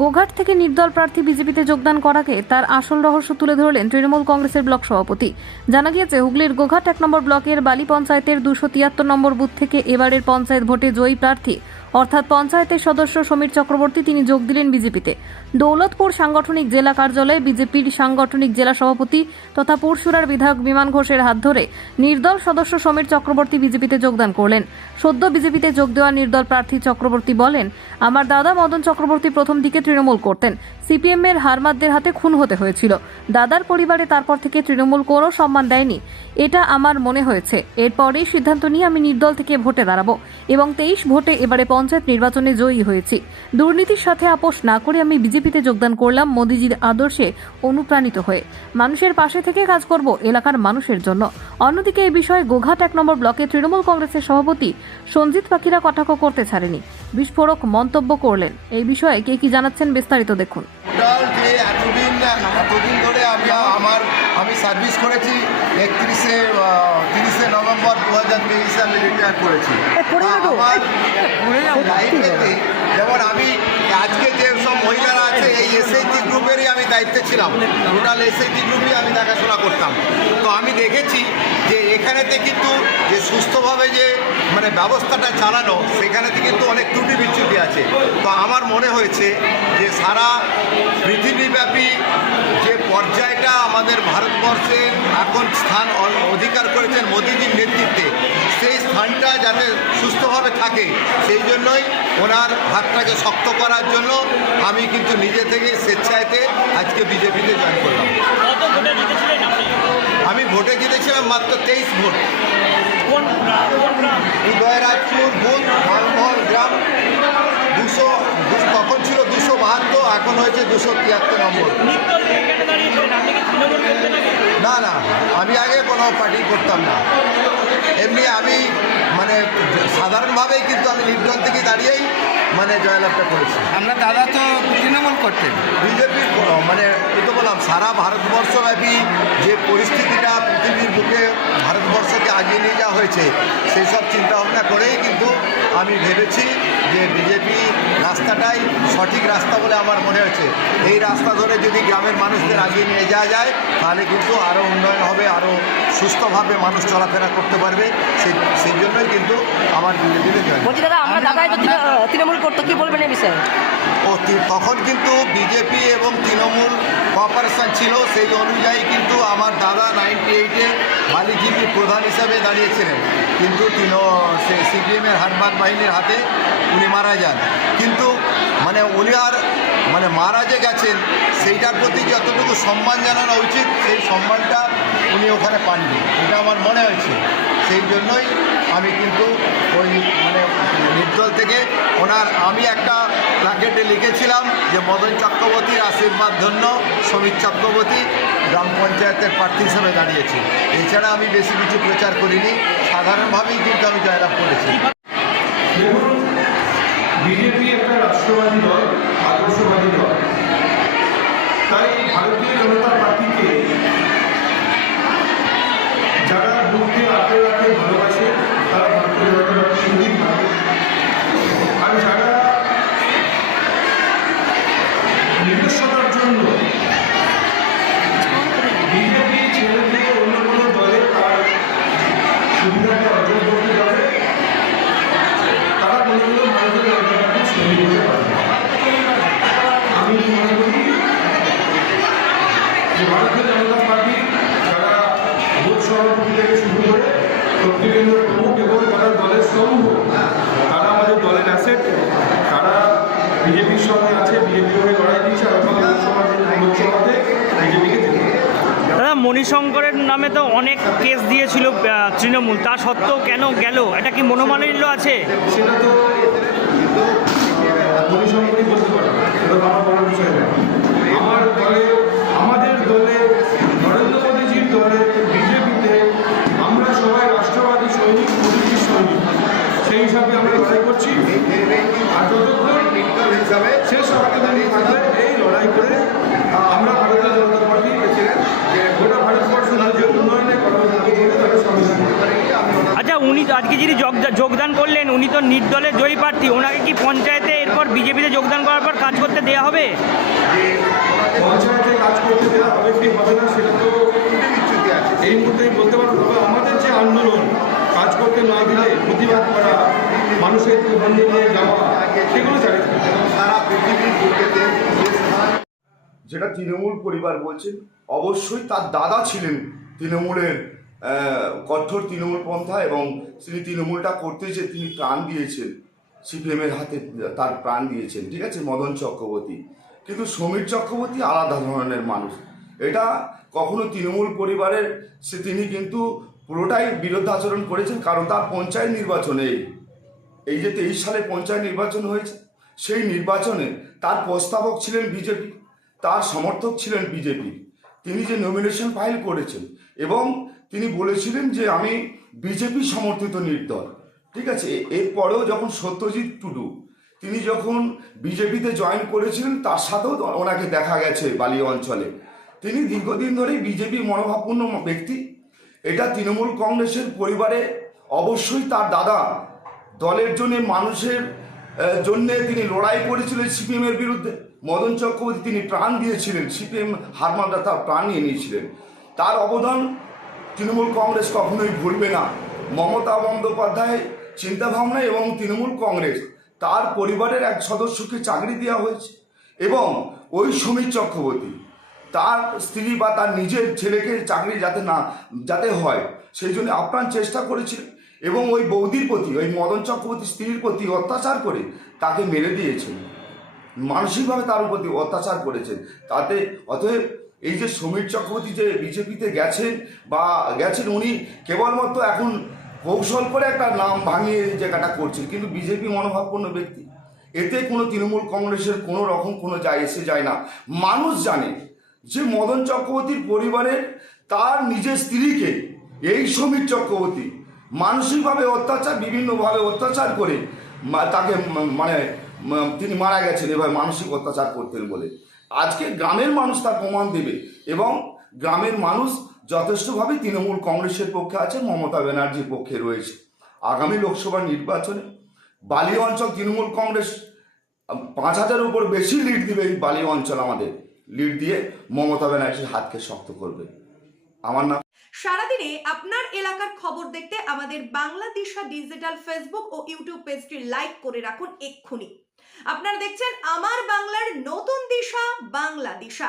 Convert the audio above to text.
গোঘাট থেকে নির্দল প্রার্থী বিজেপিতে যোগদান করাকে তার আসল রহস্য তুলে ধরলেন তৃণমূল কংগ্রেসের ব্লক সভাপতি। জানা গিয়েছে, হুগলির গোঘাট 1 নম্বর ব্লকের বালি পঞ্চায়েতের 273 নম্বর বুথ থেকে এবারের পঞ্চায়েত ভোটে জয়ী প্রার্থী অর্থাৎ পঞ্চায়েতের সদস্য সমীর চক্রবর্তী তিনি যোগ দিলেন বিজেপিতে। দৌলতপুর সাংগঠনিক জেলা কার্যালয়ে বিজেপির সাংগঠনিক জেলা সভাপতি তথা পুরসুরার বিধায়ক বিমান ঘোষের হাত ধরে নির্দল সদস্য সমীর চক্রবর্তী বিজেপিতে যোগদান করলেন। সদ্য বিজেপিতে যোগ দেওয়া নির্দল প্রার্থী চক্রবর্তী বলেন, আমার দাদা মদন চক্রবর্তী প্রথম দিকে তৃণমূল করতেন। সিপিএম এর হারমাদদের হাতে খুন হতে হয়েছিল। দাদার পরিবারে তারপর থেকে তৃণমূল কোনো সম্মান দেয়নি, এটা আমার মনে হয়েছে। এরপরেই সিদ্ধান্ত নিয়ে আমি নির্দল থেকে ভোটে দাঁড়াবো এবং 23 ভোটে এবারে পঞ্চায়েত নির্বাচনে জয়ী হয়েছি। দুর্নীতির সাথে আপোষ না করে আমি বিজেপিতে যোগদান করলাম মোদিজির আদর্শে অনুপ্রাণিত হয়ে। মানুষের পাশে থেকে কাজ করব এলাকার মানুষের জন্য। অন্যদিকে এই বিষয়ে গোঘাট 1 নম্বর ব্লকে তৃণমূল কংগ্রেসের সভাপতি সঞ্জিত পাখিরা কটাক্ষ করতে ছাড়েনি, বিস্ফোরক মন্তব্য করলেন। এই বিষয়ে কে কি জানাচ্ছেন বিস্তারিত দেখুন। এতদিন ধরে আমি সার্ভিস করেছি 30 নভেম্বর 2023 আমি রিটায়ার করেছি। আমার লাইফেতে যেমন আমি আজকে যে সব মহিলারা আছে এই এসএইচজি গ্রুপেরই আমি দায়িত্বে ছিলাম, টোটাল এসএইচজি গ্রুপই আমি দেখাশোনা করতাম। তো আমি দেখেছি যে এখানেতে কিন্তু যে সুস্থভাবে যে ব্যবস্থাটা চালানো সেখানেতে কিন্তু অনেক ত্রুটি বিচ্যুতি আছে। তো আমার মনে হয়েছে যে সারা পৃথিবীব্যাপী যে পর্যায়টা আমাদের ভারতবর্ষে এখন স্থান অধিকার করেছেন মোদিজির নেতৃত্বে, সেই স্থানটা যাতে সুস্থভাবে থাকে সেই জন্যই ওনার হাতটাকে শক্ত করার জন্য আমি কিন্তু নিজে থেকে স্বেচ্ছায়তে আজকে বিজেপিতে জয়েন করলাম। আমি ভোটে জিতেছিলাম মাত্র 23 ভোট। উদয়রাজপুর বুথ মালমহল গ্রাম 200, তখন ছিল 272, এখন হয়েছে 273 নম্বর। না না, আমি আগে কোনো পার্টি করতাম না, এমনি আমি সাধারণভাবেই কিন্তু আমি নির্দল থেকে দাঁড়িয়েই জয়লাভটা করেছি। আপনার দাদা তো তৃণমূল করতেন, বিজেপির এই তো বললাম সারা ভারতবর্ষব্যাপী যে পরিস্থিতিটা পৃথিবীর বুকে ভারতবর্ষকে আগিয়ে নিয়ে যাওয়া হয়েছে সেই সব চিন্তাভাবনা করেই কিন্তু আমি ভেবেছি যে বিজেপি রাস্তাটাই সঠিক রাস্তা বলে আমার মনে হয়েছে। এই রাস্তা ধরে যদি গ্রামের মানুষদের আগিয়ে নিয়ে যাওয়া যায় তাহলে কিন্তু আরও উন্নয়ন হবে, আরও সুস্থভাবে মানুষ চলাফেরা করতে পারবে। সেই জন্যই কিন্তু আমার বিজেপিতে জয়েন। বলছি দাদা, আমরা দাদাই তো তৃণমূল করতো, কি বলবেন এই বিষয়ে? তখন কিন্তু বিজেপি এবং তৃণমূল কোঅপারেশন ছিল, সেই অনুযায়ী কিন্তু আমার দাদা 98-এ বালিজীবী প্রধান হিসাবে দাঁড়িয়েছিলেন, কিন্তু সিপিএমের হারবাদ বাহিনীর হাতে উনি মারা যান। কিন্তু উনি আর মারা যে গেছেন সেইটার প্রতি যতটুকু সম্মান জানানো উচিত সেই সম্মানটা উনি ওখানে পাননি, এটা আমার মনে হয়েছে। সেই জন্যই আমি কিন্তু ওই নির্দল থেকে আমি একটা প্ল্যাকেটে লিখেছিলাম যে মদন চক্রবর্তীর আশীর্বাদ ধন্য সমীর চক্রবর্তী গ্রাম পঞ্চায়েতের প্রার্থী হিসেবে দাঁড়িয়েছি। এছাড়া আমি বেশি কিছু প্রচার করিনি, সাধারণভাবেই কিন্তু আমি জয়লাভ করেছি। বিজেপি একটা রাষ্ট্রবাদী দল, আদর্শবাদী দল, তাই ভারতীয় জনতা পার্টিকে যারা বুকে আঁকড়ে রাখে ভালোবাসে তারা ভারতীয় জনতা পার্টি সঙ্গীত থাকে, আর যারা নিজস্বতার জন্য বিজেপি ছেড়ে দিয়ে অন্য কোনো দলে তার সুবিধাকে অর্জন করতে পারে, তারা কোনোগুলো ভারতীয় জনতা পার্টির সঙ্গী হতে পারে। আমি মনে করি যে ভারতীয় জনতা পার্টি যারা বুথ সভাপতি থেকে শুরু করে শক্তিকেন্দ্র প্রমুখ এবং তারা দলের স্তম্ভ, তারা আমাদের দলের অ্যাসেট, তারা বিজেপির সঙ্গে আছে, বিজেপি হয়ে লড়াই দিচ্ছে, আর লোকসভাতে বিজেপিকে জিতে। দাদা, মণিশঙ্করের নামে তো অনেক কেস দিয়েছিল তৃণমূল, তা সত্ত্বেও কেন গেল? এটা কি মনোমালিন্য আছে? সেটা তো মণিশঙ্করই বলতে পারে, সেটা তো আমার বলার বিষয় না। আমাদের দলে নরেন্দ্র মোদীজির দলে বিজেপিতে আমরা সবাই রাষ্ট্রবাদী সৈনিক, মোদীজির সৈনিক, সেই হিসাবে আমরা লড়াই করছি। আর যতক্ষণ শেষ রক্তদানি থাকবে এই লড়াই করে আমরা ভারতীয় জনতা পার্টি গোটা ভারতবর্ষ রাজ্যের উন্নয়নে কর্মসূচি করে তাদের সংবিধান করতে পারি। আচ্ছা, উনি তো আজকে যিনি যোগদান করলেন উনি তো নির্দলের জয়ী প্রার্থী, ওনাকে কি পঞ্চায়েতে এরপর বিজেপিতে যোগদান করার পর কাজ করতে দেওয়া হবে? পঞ্চায়েতে কাজ করতে দেওয়া হবে কি হবে না সেটা তো এই মুহূর্তে বলতে পারবো। তবে আমাদের যে আন্দোলন, কাজ করতে না দিলে প্রতিবাদ করা, মানুষের ধর্মে নিয়ে যাওয়া, সেগুলো চালিয়ে থাকবে। সারা পৃথিবীর বুকেতে যেটা তৃণমূল পরিবার বলছেন, অবশ্যই তার দাদা ছিলেন তৃণমূলের কঠোর তৃণমূল পন্থা, এবং তিনি তৃণমূলটা করতে যে তিনি প্রাণ দিয়েছেন, সিপিএমের হাতে তার প্রাণ দিয়েছেন, ঠিক আছে, মদন চক্রবর্তী। কিন্তু সমীর চক্রবর্তী আলাদা ধরনের মানুষ। এটা কখনো তৃণমূল পরিবারের তিনি কিন্তু পুরোটাই বিরুদ্ধাচরণ করেছেন, কারণ তার পঞ্চায়েত নির্বাচনে এই যে 23 সালে পঞ্চায়েত নির্বাচন হয়েছে, সেই নির্বাচনে তার প্রস্তাবক ছিলেন বিজেপি, তার সমর্থক ছিলেন বিজেপি। তিনি যে নমিনেশন ফাইল করেছেন এবং তিনি বলেছিলেন যে আমি বিজেপি সমর্থিত নির্দল, ঠিক আছে। এরপরেও যখন সত্যজিৎ টুডু তিনি যখন বিজেপিতে জয়েন করেছিলেন, তার সাথেও ওনাকে দেখা গেছে বালি অঞ্চলে। তিনি দীর্ঘদিন ধরেই বিজেপি মনোভাবপূর্ণ ব্যক্তি। এটা তৃণমূল কংগ্রেসের পরিবারে অবশ্যই তার দাদা দলের জন্য, মানুষের জন্যে তিনি লড়াই করেছিলেন সিপিএমের বিরুদ্ধে। মদন চক্রবর্তী তিনি প্রাণ দিয়েছিলেন, সিপিএম হারমানরা তার প্রাণ নিয়ে নিয়েছিলেন। তার অবদান তৃণমূল কংগ্রেস কখনোই ভুলবে না। মমতা বন্দ্যোপাধ্যায় চিন্তাভাবনা এবং তৃণমূল কংগ্রেস তার পরিবারের এক সদস্যকে চাকরি দেওয়া হয়েছে, এবং ওই সমীর চক্রবর্তী তার স্ত্রী বা তার নিজের ছেলেকে চাকরি যাতে হয় সেই জন্য আপ্রাণ চেষ্টা করেছিলেন, এবং ওই বৌদির প্রতি, ওই মদন চক্রবর্তী স্ত্রীর প্রতি অত্যাচার করে তাকে মেরে দিয়েছেন, মানসিকভাবে তার প্রতি অত্যাচার করেছেন। তাতে অতএব এই যে সমীর চক্রবর্তী যে বিজেপিতে গেছেন উনি কেবলমাত্র এখন কৌশল করে একটা নাম ভাঙিয়ে এই জায়গাটা করছেন, কিন্তু বিজেপি মনোভাবপূর্ণ ব্যক্তি। এতে কোনো তৃণমূল কংগ্রেসের কোনো রকম কোনো এসে যায় না। মানুষ জানে যে মদন চক্রবর্তীর পরিবারের তার নিজের স্ত্রীকে এই সমীর চক্রবর্তী মানসিকভাবে বিভিন্নভাবে অত্যাচার করে তাকে তিনি মারা গেছেন এভাবে মানসিক অত্যাচার করতেন বলে। আজকে গ্রামের মানুষ তার প্রমাণ দেবে, এবং গ্রামের মানুষ যথেষ্টভাবে তৃণমূল কংগ্রেসের পক্ষে আছে, মমতা ব্যানার্জির পক্ষে রয়েছে। আগামী লোকসভা নির্বাচনে বালি অঞ্চল তৃণমূল কংগ্রেস 5000-এর উপর বেশি লিড দিবে। এই বালি অঞ্চল আমাদের লিড দিয়ে মমতা ব্যানার্জির হাতকে শক্ত করবে। আমার নাম। সারাদিনে আপনার এলাকার খবর দেখতে আমাদের বাংলাদিশা ডিজিটাল ফেসবুক ও ইউটিউব পেজটি লাইক করে রাখুন এক্ষুনি। আপনারা দেখছেন আমার বাংলার নতুন দিশা, বাংলাদিশা।